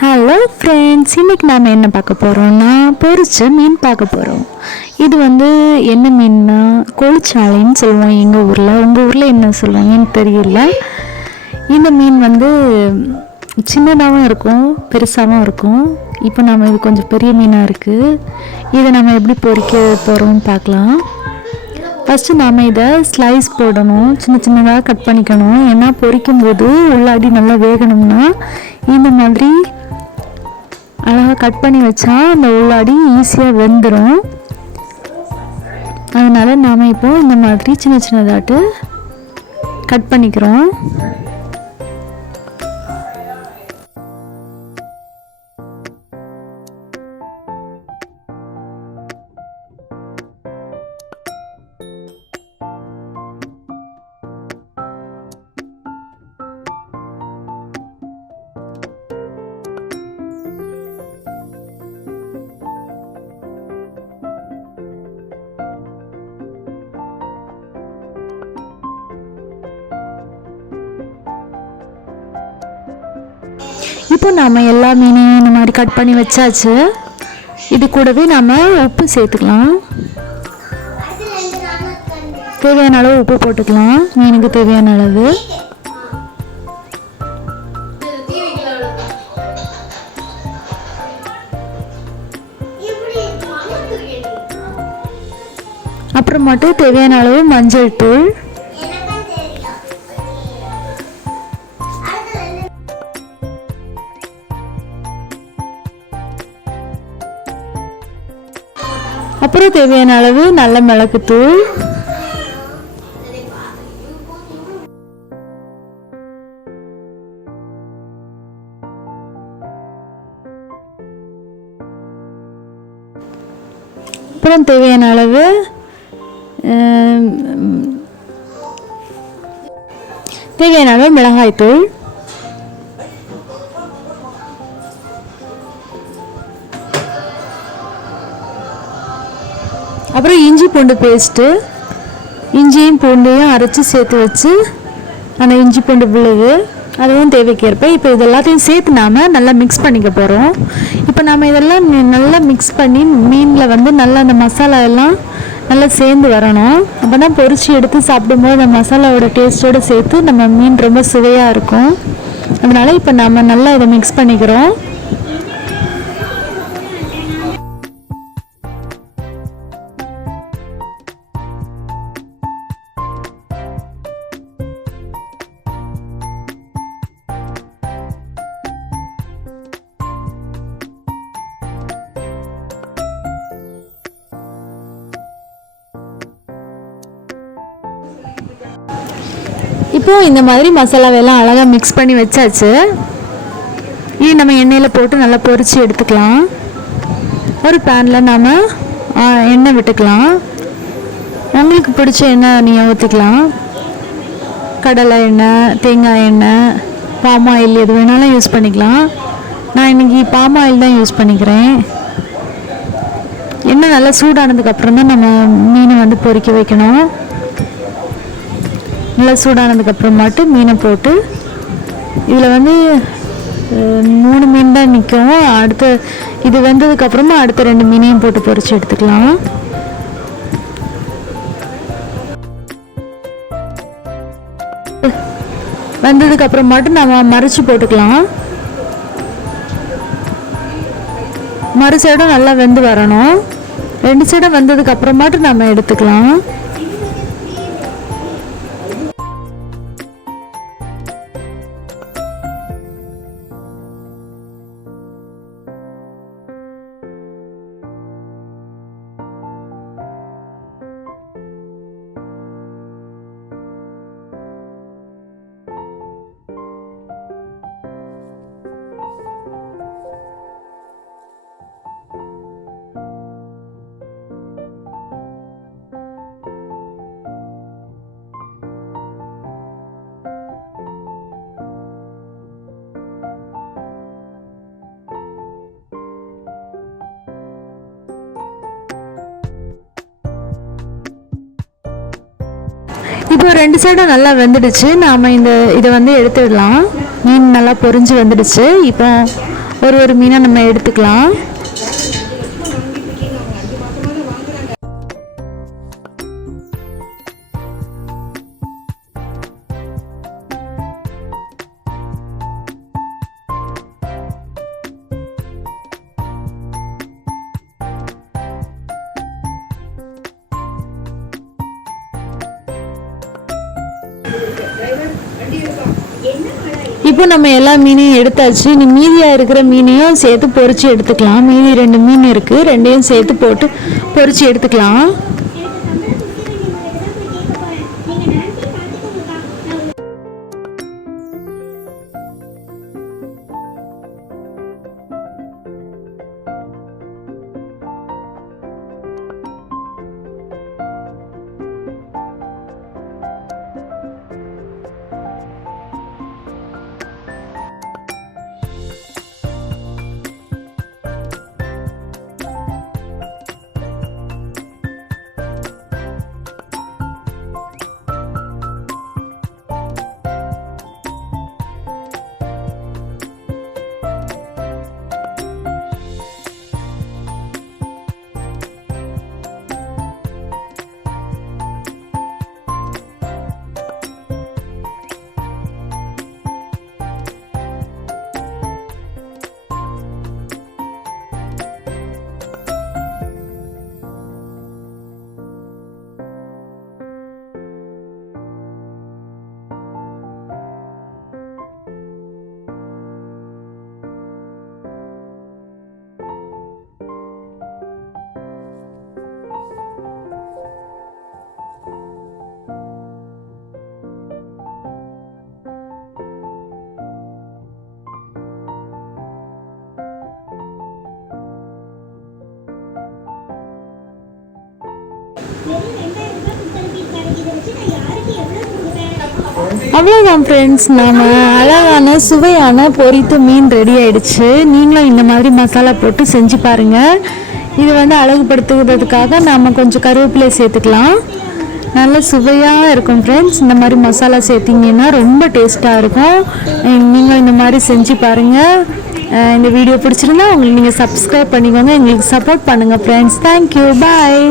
Hello friends, இன்றைக்கி நாம் என்ன பார்க்க போகிறோம்னா பொரிச்ச மீன் பார்க்க போகிறோம். இது என்ன மீன்னா கொளிச்சாலைன்னு சொல்லுவோம் எங்கள் ஊரில். உங்கள் ஊரில் என்ன சொல்லுவாங்கன்னு தெரியல. இந்த மீன் சின்னதாகவும் இருக்கும், பெருசாகவும் இருக்கும். இப்போ நம்ம இது கொஞ்சம் பெரிய மீனாக இருக்குது. இதை நம்ம எப்படி பொரிக்க போகிறோம்னு பார்க்கலாம். ஃபஸ்ட்டு நாம் இதை ஸ்லைஸ் போடணும், சின்ன சின்னதாக கட் பண்ணிக்கணும். ஏன்னா பொரிக்கும்போது உள்ளாடி நல்லா வேகணும்னா இந்த மாதிரி அழகாக கட் பண்ணி வச்சா அந்த உள்ளாடி ஈஸியாக வெந்துடும். அதனால் நாம் இப்போது இந்த மாதிரி சின்ன சின்னதாட்டு கட் பண்ணிக்கிறோம். இப்போ நாம் எல்லா மீனையும் இந்த மாதிரி கட் பண்ணி வச்சாச்சு. இது கூடவே நாம் உப்பு சேர்த்துக்கலாம். தேவையான அளவு உப்பு போட்டுக்கலாம், மீனுக்கு தேவையான அளவு. அப்புறமாட்டு தேவையான அளவு மஞ்சள் தூள், அப்புறம் தேவையான அளவு நல்ல மிளகுத்தூள், அப்புறம் தேவையான அளவு மிளகாய்த்தூள், அப்புறம் இஞ்சி பூண்டு பேஸ்ட்டு. இஞ்சியும் பூண்டையும் அரைச்சி சேர்த்து வச்சு அந்த இஞ்சி பூண்டு விழுது அதுவும் தேவைக்கேற்ப. இப்போ இது எல்லாத்தையும் சேர்த்து நாம் நல்லா மிக்ஸ் பண்ணிக்க போகிறோம். இப்போ நாம் இதெல்லாம் நல்லா மிக்ஸ் பண்ணி மீனில் நல்லா அந்த மசாலா எல்லாம் நல்லா சேர்ந்து வரணும். அப்போ தான் பொரிச்சு எடுத்து சாப்பிடும்போது அந்த மசாலாவோட டேஸ்ட்டோடு சேர்த்து நம்ம மீன் ரொம்ப சுவையாக இருக்கும். அதனால் இப்போ நாம் நல்லா இதை மிக்ஸ் பண்ணிக்கிறோம். இப்போது இந்த மாதிரி மசாலாவெல்லாம் அழகாக மிக்ஸ் பண்ணி வச்சாச்சு. இது நம்ம எண்ணெயில் போட்டு நல்லா பொரித்து எடுத்துக்கலாம். ஒரு பேனில் நாம் எண்ணெய் விட்டுக்கலாம். உங்களுக்கு பிடிச்ச எண்ணெய் நீங்கள் ஊற்றிக்கலாம். கடலை எண்ணெய், தேங்காய் எண்ணெய், பாம் ஆயில் எது வேணாலும் யூஸ் பண்ணிக்கலாம். நான் இன்றைக்கி பாம் ஆயில் தான் யூஸ் பண்ணிக்கிறேன். எண்ணெய் நல்லா சூடானதுக்கப்புறம் தான் நம்ம மீனை பொரிக்க வைக்கணும். நல்லா சூடானதுக்கப்புறமாட்டு மீனை போட்டு இதில் 3 மீன் தான் நிற்கும். அடுத்து இது வெந்ததுக்கப்புறமா அடுத்த 2 மீனையும் போட்டு பொரித்து எடுத்துக்கலாம். வெந்ததுக்கப்புறமாட்டு நம்ம மறைச்சி போட்டுக்கலாம். மறு சைடும் நல்லா வெந்து வரணும். 2 சைடும் வெந்ததுக்கப்புறமாட்டு நம்ம எடுத்துக்கலாம். இப்போ 2 சைடும் நல்லா வெந்துடுச்சு. நாம் இதை எடுத்துடலாம். மீன் நல்லா பொரிஞ்சு வந்துடுச்சு. இப்போ ஒரு மீனை நம்ம எடுத்துக்கலாம். இப்போ நம்ம எல்லா மீனையும் எடுத்தாச்சு. இனி மீதியாக இருக்கிற மீனையும் சேர்த்து பொரிச்சு எடுத்துக்கலாம். மீதி 2 மீன் இருக்குது, 2ஐயும் சேர்த்து போட்டு பொரிச்சு எடுத்துக்கலாம். அவ்வளோதான் ஃப்ரெண்ட்ஸ், நம்ம அழகான சுவையான பொரித்த மீன் ரெடி ஆயிடுச்சு. நீங்களும் இந்த மாதிரி மசாலா போட்டு செஞ்சு பாருங்கள். இது வந்து அழகுபடுத்துகிறதுக்காக நாம் கொஞ்சம் கருவேப்பிலை சேர்த்துக்கலாம். நல்ல சுவையாக இருக்கும் ஃப்ரெண்ட்ஸ். இந்த மாதிரி மசாலா சேர்த்திங்கன்னா ரொம்ப டேஸ்ட்டாக இருக்கும். நீங்கள் இந்த மாதிரி செஞ்சு பாருங்கள். இந்த வீடியோ பிடிச்சிருந்தா உங்களுக்கு நீங்கள் சப்ஸ்கிரைப் பண்ணிக்கோங்க. எங்களுக்கு சப்போர்ட் பண்ணுங்கள் ஃப்ரெண்ட்ஸ். தேங்க்யூ, பாய்.